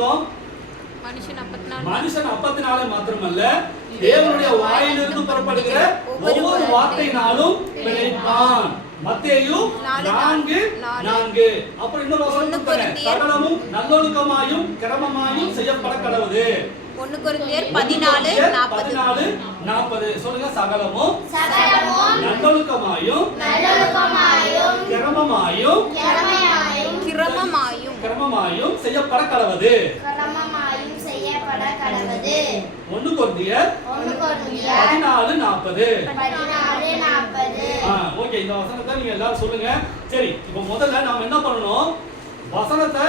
பார்த்தோம்? மனுஷன் அப்பத்தினாலே மாத்திரமல்ல, தேவனுடைய வாயிலிருந்து புறப்படுகிற ஒவ்வொரு வார்த்தையினாலும் பிழைப்பான். மத்தேயு 4:4. அப்புறம் இன்னொரு வசனம் சொல்றேன், சகலமும் நல்லொழுக்கமாயும் கிரமமாயும் செய்யப்பட கடவுது. 1 கொரிந்தியர் 14:40. சொல்லுங்க. சகலமும் நல்லொழுக்கமாயும் கிரமமாயும் செய்யப்பட கடவுது. 1 கொரிந்தியர் 14:40. ஓகே, இந்த வசனத்தை நீங்க எல்லாரும் சொல்லுங்க. சரி, இப்போ முதல்ல நாம என்ன பண்ணணும்? வசனத்தை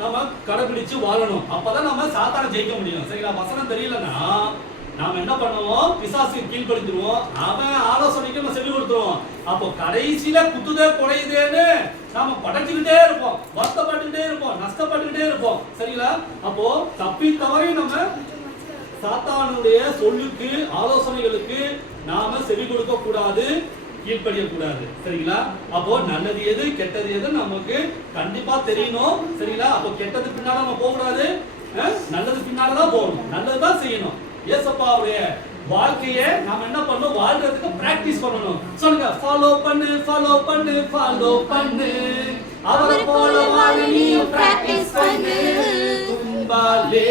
நாம கடைபிடிச்சு வாழணும். அப்பதான் நம்ம சாத்தானை ஜெயிக்க முடியும். சரிங்களா? வசனம் தெரியலன்னா நாம என்ன பண்ணுவோம்? பிசாசுக்கு கீழ்படிஞ்சிருவோம். அவன் ஆலோசனைக்கு நம்ம செவி கொடுத்துருவோம். அப்போ கடைசியில குத்துதே குறையுதேன்னு நாம படைச்சுக்கிட்டே இருப்போம், வருத்தப்பட்டுக்கிட்டே இருப்போம், நஷ்டப்பட்டுக்கிட்டே இருப்போம். சரிங்களா? அப்போ தப்பி தவறி நம்ம சாத்தானுடைய சொல்லுக்கு ஆலோசனைகளுக்கு நாம செவி கொடுக்க கூடாது, கீழ்ப்படிய கூடாது. சரிங்களா? அப்போ நல்லது எது கெட்டது எது நமக்கு கண்டிப்பா தெரியணும். சரிங்களா? அப்போ கெட்டது பின்னால நம்ம போக கூடாது, நல்லது பின்னாலதான் போகணும், நல்லதுதான் செய்யணும். ஏசப்பாவுடைய வாழ்க்கையை நாம என்ன பண்ணணும்? வாழ்றதுக்கு பிராக்டிஸ் பண்ணணும். சொல்லுங்க. ஃபாலோ பண்ணு, ஃபாலோ பண்ணு, ஃபாலோ பண்ணு, அவரை போல வாழ நீ பிராக்டிஸ் பண்ணு. துன்பாலே